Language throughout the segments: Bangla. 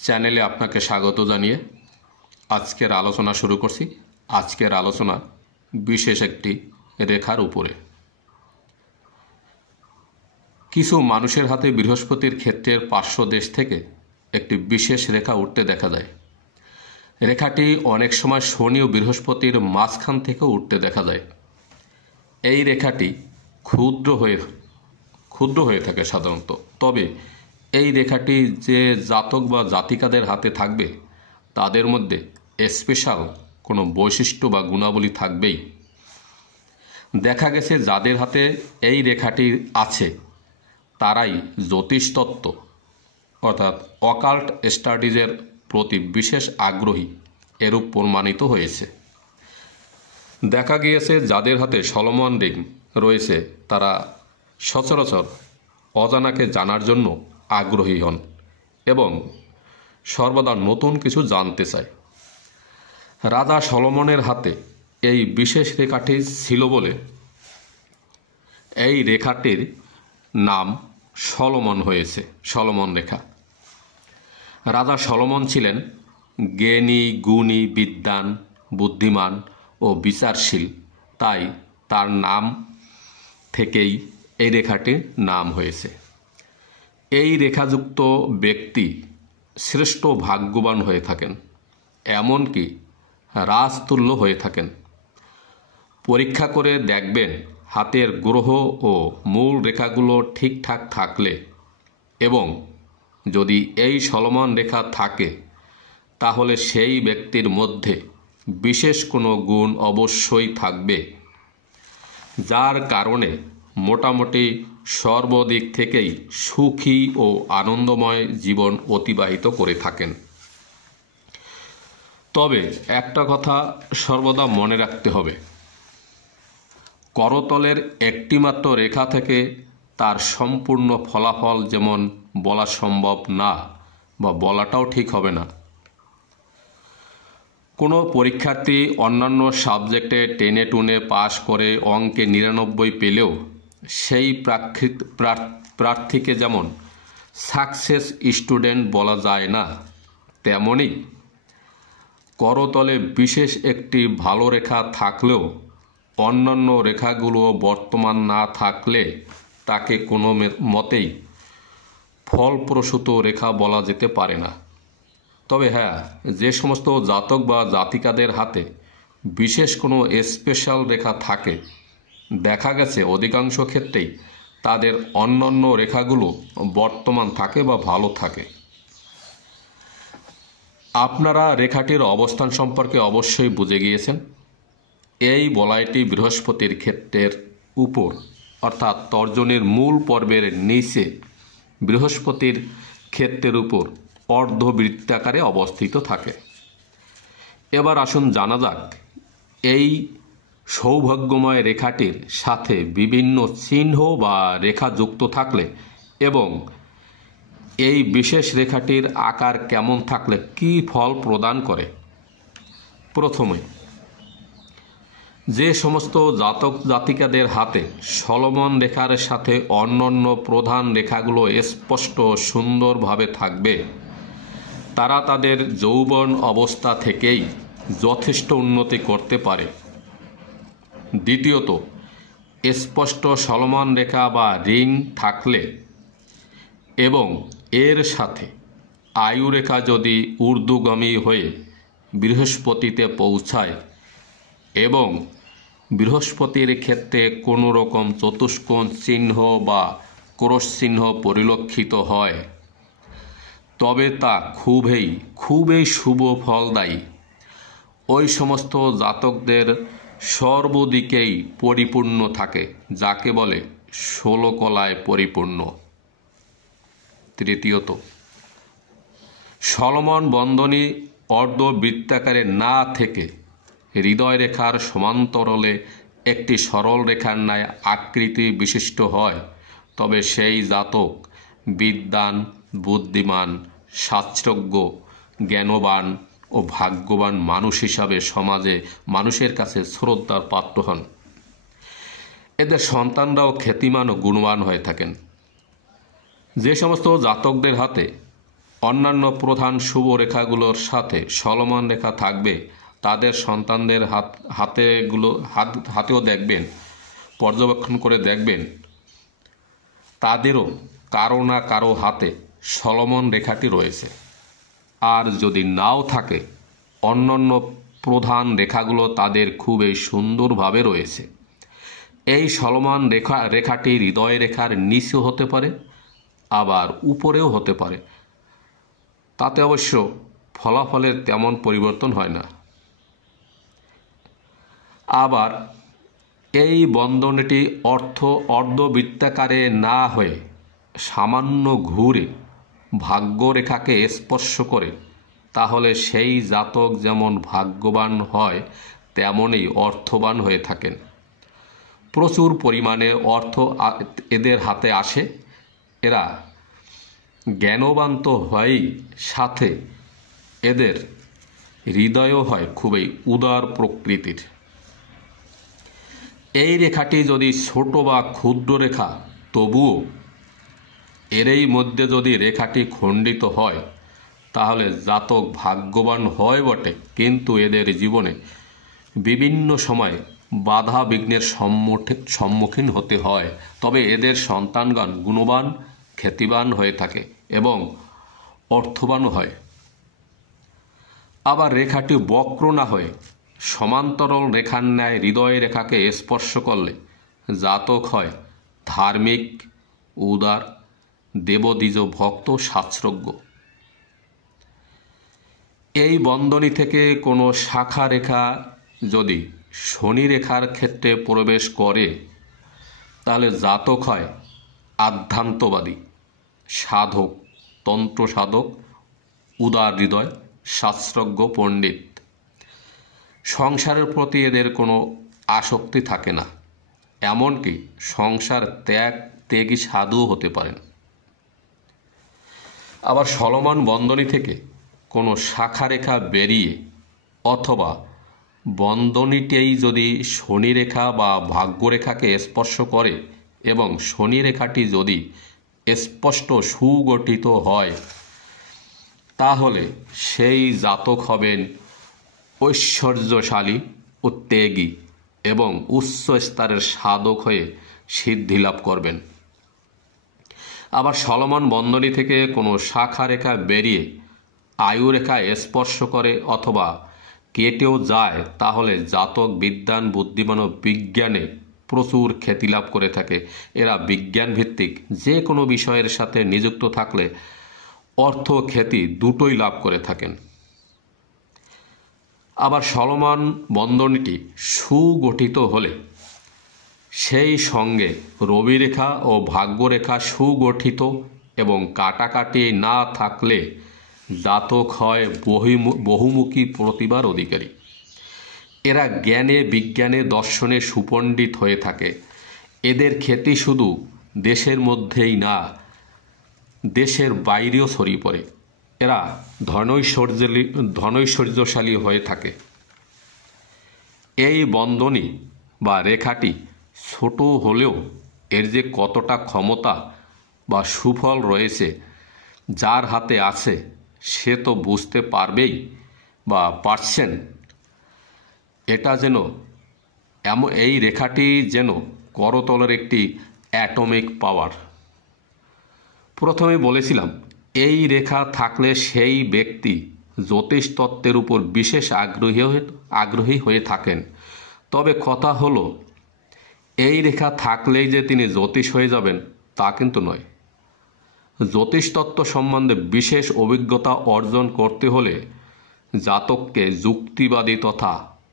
চ্যানেলে আপনাকে স্বাগত জানিয়ে আজকের আলোচনা শুরু করছি। আজকের আলোচনা বিশেষ একটি রেখার উপরে। কিছু মানুষের হাতে বৃহস্পতির ক্ষেত্রের পার্শ্ব দেশ থেকে একটি বিশেষ রেখা উঠতে দেখা যায়। রেখাটি অনেক সময় শনি ও বৃহস্পতির মাঝখান থেকেও উঠতে দেখা যায়। এই রেখাটি ক্ষুদ্র হয়ে থাকে সাধারণত। তবে এই রেখাটি যে জাতক বা জাতিকাদের হাতে থাকবে তাদের মধ্যে স্পেশাল কোনো বৈশিষ্ট্য বা গুণাবলী থাকবেই। দেখা গেছে যাদের হাতে এই রেখাটি আছে তারাই জ্যোতিষতত্ত্ব অর্থাৎ অকাল্ট স্টাডিজের প্রতি বিশেষ আগ্রহী, এরূপ প্রমাণিত হয়েছে। দেখা গিয়েছে যাদের হাতে সলোমন রিং রয়েছে তারা সচরাচর অজানাকে জানার জন্য আগ্রহী হন এবং সর্বদা নতুন কিছু জানতে চায়। রাজা সলোমনের হাতে এই বিশেষ রেখাটি ছিল বলে এই রেখাটির নাম সলোমন হয়েছে, সলোমন রেখা। রাজা সলোমন ছিলেন জ্ঞানী, গুণী, বিদ্বান, বুদ্ধিমান ও বিচারশীল, তাই তার নাম থেকেই এই রেখাটির নাম হয়েছে। এই রেখাযুক্ত ব্যক্তি শ্রেষ্ঠ ভাগ্যবান হয়ে থাকেন, এমনকি রাজতুল্য হয়ে থাকেন। পরীক্ষা করে দেখবেন হাতের গ্রহ ও মূল রেখাগুলো ঠিকঠাক থাকলে এবং যদি এই সলোমন রেখা থাকে তাহলে সেই ব্যক্তির মধ্যে বিশেষ কোনো গুণ অবশ্যই থাকবে, যার কারণে মোটামুটি সর্বদিক থেকেই সুখী ও আনন্দময় জীবন অতিবাহিত করে থাকেন। তবে একটা কথা সর্বদা মনে রাখতে হবে, করতলের একটিমাত্র রেখা থেকে তার সম্পূর্ণ ফলাফল যেমন বলা সম্ভব না বা বলাটাও ঠিক হবে না। কোনো পরীক্ষার্থী অন্যান্য সাবজেক্টে টেনে টুনে পাশ করে অঙ্কে 99 পেলেও সেই প্রার্থীকে যেমন সাকসেস স্টুডেন্ট বলা যায় না, তেমনি করতলে বিশেষ একটি ভালো রেখা থাকলেও অন্যান্য রেখাগুলো বর্তমান না থাকলে তাকে কোনো মতেই ফলপ্রসূত রেখা বলা যেতে পারে না। তবে হ্যাঁ, যে সমস্ত জাতক বা জাতিকাদের হাতে বিশেষ কোনো স্পেশাল রেখা থাকে দেখা গেছে অধিকাংশ ক্ষেত্রেই তাদের অন্যান্য রেখাগুলো বর্তমান থাকে বা ভালো থাকে। আপনারা রেখাটির অবস্থান সম্পর্কে অবশ্যই বুঝে গিয়েছেন। এই বলয়টি বৃহস্পতির ক্ষেত্রের উপর অর্থাৎ তর্জনীর মূল পর্বের নিচে বৃহস্পতির ক্ষেত্রের উপর অর্ধবৃত্তাকারে অবস্থিত থাকে। এবার আসুন জানা যাক এই সৌভাগ্যময় রেখাটির সাথে বিভিন্ন চিহ্ন বা রেখা যুক্ত থাকলে এবং এই বিশেষ রেখাটির আকার কেমন থাকলে কী ফল প্রদান করে। প্রথমে, যে সমস্ত জাতক জাতিকাদের হাতে সলোমন রেখার সাথে অন্যান্য প্রধান রেখাগুলো স্পষ্ট সুন্দরভাবে থাকবে তারা তাদের যৌবন অবস্থা থেকেই যথেষ্ট উন্নতি করতে পারে। দ্বিতীয়ত, স্পষ্ট সলোমন রেখা বা রিং থাকলে এবং এর সাথে আয়ুরেখা যদি ঊর্ধ্বগামী হয়ে বৃহস্পতিতে পৌঁছায় এবং বৃহস্পতির ক্ষেত্রে কোনো রকম চতুষ্কোণ চিহ্ন বা ক্রস চিহ্ন পরিলক্ষিত হয় তবে তা খুবই শুভ ফলদায়ী। ওই সমস্ত জাতকদের সর্বদিকেই পরিপূর্ণ থাকে, যাকে বলে 16 কলায় পরিপূর্ণ। তৃতীয়ত, সলোমন বন্ধনী অর্ধবৃত্তাকারে না থেকে হৃদয় রেখার সমান্তরালে একটি সরল রেখার ন্যায় আকৃতি বিশিষ্ট হয় তবে সেই জাতক বিদ্বান, বুদ্ধিমান, শাস্ত্রজ্ঞ, জ্ঞানবান ও ভাগ্যবান মানুষ হিসাবে সমাজে মানুষের কাছে শ্রদ্ধার পাত্র হন। এদের সন্তানরাও খ্যাতিমান ও গুণবান হয়ে থাকেন। যে সমস্ত জাতকদের হাতে অন্যান্য প্রধান শুভ রেখাগুলোর সাথে চলমান রেখা থাকবে, তাদের সন্তানদের হাতেও দেখবেন, পর্যবেক্ষণ করে দেখবেন তাদেরও কারো না কারো হাতে চলমান রেখাটি রয়েছে। আর যদি নাও থাকে, অন্যান্য প্রধান রেখাগুলো তাদের খুবই সুন্দরভাবে রয়েছে। এই চলমান রেখাটি হৃদয় রেখার নিচেও হতে পারে, আবার উপরেও হতে পারে। তাতে অবশ্য ফলাফলের তেমন পরিবর্তন হয় না। আবার এই বন্ধনীটি অর্ধবৃত্তাকারে না হয়ে সামান্য ঘুরে ভাগ্যরেখাকে স্পর্শ করে, তাহলে সেই জাতক যেমন ভাগ্যবান হয় তেমনই অর্থবান হয়ে থাকেন। প্রচুর পরিমাণে অর্থ এদের হাতে আসে। এরা জ্ঞানবান তো হয়ই, সাথে এদের হৃদয়ও হয় খুবই উদার প্রকৃতির। এই রেখাটি যদি ছোট বা ক্ষুদ্র রেখা, তবুও এরই মধ্যে যদি রেখাটি খণ্ডিত হয়, তাহলে জাতক ভাগ্যবান হয় বটে, কিন্তু এদের জীবনে বিভিন্ন সময় বাধা বিঘ্নের সম্মুখীন হতে হয়। তবে এদের সন্তানগণ গুণবান, খ্যাতিবান হয়ে থাকে এবং অর্থবানও হয়। আবার রেখাটি বক্র না হয়ে সমান্তরাল রেখার ন্যায় হৃদয় রেখাকে স্পর্শ করলে জাতক হয় ধার্মিক, উদার, দেবদ্বিজ ভক্ত, শাস্ত্রজ্ঞ। এই বন্ধনী থেকে কোনো শাখা রেখা যদি শনি রেখার ক্ষেত্রে প্রবেশ করে, তাহলে জাতক হয় আধ্যাত্মবাদী, সাধক, তন্ত্র সাধক, উদার হৃদয়, শাস্ত্রজ্ঞ, পণ্ডিত। সংসারের প্রতি এদের কোনো আসক্তি থাকে না, এমনকি সংসার ত্যাগী সাধুও হতে পারেন। আবার চলমান বন্ধনী থেকে কোনো শাখা রেখা বেরিয়ে অথবা বন্ধনীতেই যদি শনি রেখা বা ভাগ্যরেখাকে স্পর্শ করে এবং শনি রেখাটি যদি স্পষ্ট সুগঠিত হয়, তাহলে সেই জাতক হবেন ঐশ্বর্যশালী, উত্তেগী এবং উচ্চ স্তরের সাধক হয়ে সিদ্ধি লাভ করবেন। আবার চলমান বন্ধনী থেকে কোনো শাখা রেখা বেরিয়ে আয়ু রেখা স্পর্শ করে অথবা কেটেও যায়, তাহলে জাতক বিদ্বান, বুদ্ধিমান ও বিজ্ঞানে প্রচুর খ্যাতি লাভ করে থাকে। এরা বিজ্ঞান ভিত্তিক যে কোনো বিষয়ের সাথে নিযুক্ত থাকলে অর্থ, খ্যাতি দুটোই লাভ করে থাকেন। আবার চলমান বন্ধনীটি সুগঠিত হলে সেই সঙ্গে রবি রেখা ও ভাগ্যরেখা সুগঠিত এবং কাটাকাটি না থাকলে জাতক হয় বহুমুখী প্রতিভার অধিকারী। এরা জ্ঞানে, বিজ্ঞানে, দর্শনে সুপণ্ডিত হয়ে থাকে। এদের খ্যাতি শুধু দেশের মধ্যেই না, দেশের বাইরেও ছড়িয়ে পড়ে। এরা ধনৈশ্বর্যশালী হয়ে থাকে। এই বন্ধনী বা রেখাটি ছোট হলেও এর যে কতটা ক্ষমতা বা সুফল রয়েছে, যার হাতে আছে সে তো বুঝতে পারবেই বা পারছেন। এটা যেন এই রেখাটি যেন করতলের একটি অ্যাটমিক পাওয়ার। প্রথমে বলেছিলাম, এই রেখা থাকলে সেই ব্যক্তি জ্যোতিষ তত্ত্বের উপর বিশেষ আগ্রহী হয়ে থাকেন। তবে কথা হলো, এই রেখা থাকলেই যে তিনি জ্যোতিষ হয়ে যাবেন তা কিন্তু নয়। জ্যোতিষতত্ত্ব সম্বন্ধে বিশেষ অভিজ্ঞতা অর্জন করতে হলে জাতককে যুক্তিবাদী তথা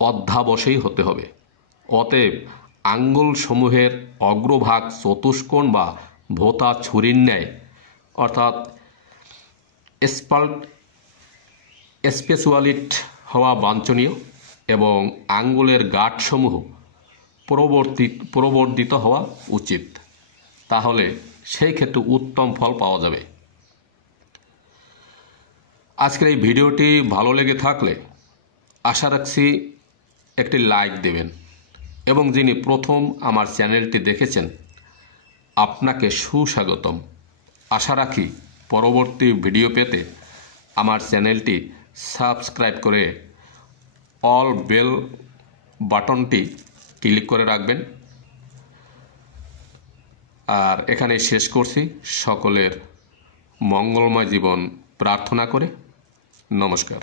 অধ্যাবসায়ী হতে হবে। অতএব আঙ্গুল সমূহের অগ্রভাগ চতুষ্কোণ বা ভোঁতা ছুরির ন্যায় অর্থাৎ স্পেচুয়ালিট হওয়া বাঞ্ছনীয় এবং আঙ্গুলের গাঁটসমূহ প্রবর্ধিত হওয়া উচিত। তাহলে সেই ক্ষেত্রে উত্তম ফল পাওয়া যাবে। আজকের এই ভিডিওটি ভালো লেগে থাকলে আশা রাখছি একটি লাইক দেবেন এবং যিনি প্রথম আমার চ্যানেলটি দেখেছেন আপনাকে সুস্বাগতম। আশা রাখি পরবর্তী ভিডিও পেতে আমার চ্যানেলটি সাবস্ক্রাইব করে অল বেল বাটনটি ক্লিক করে রাখবেন। আর এখানে শেষ করছি, সকলের মঙ্গলময় জীবন প্রার্থনা করে নমস্কার।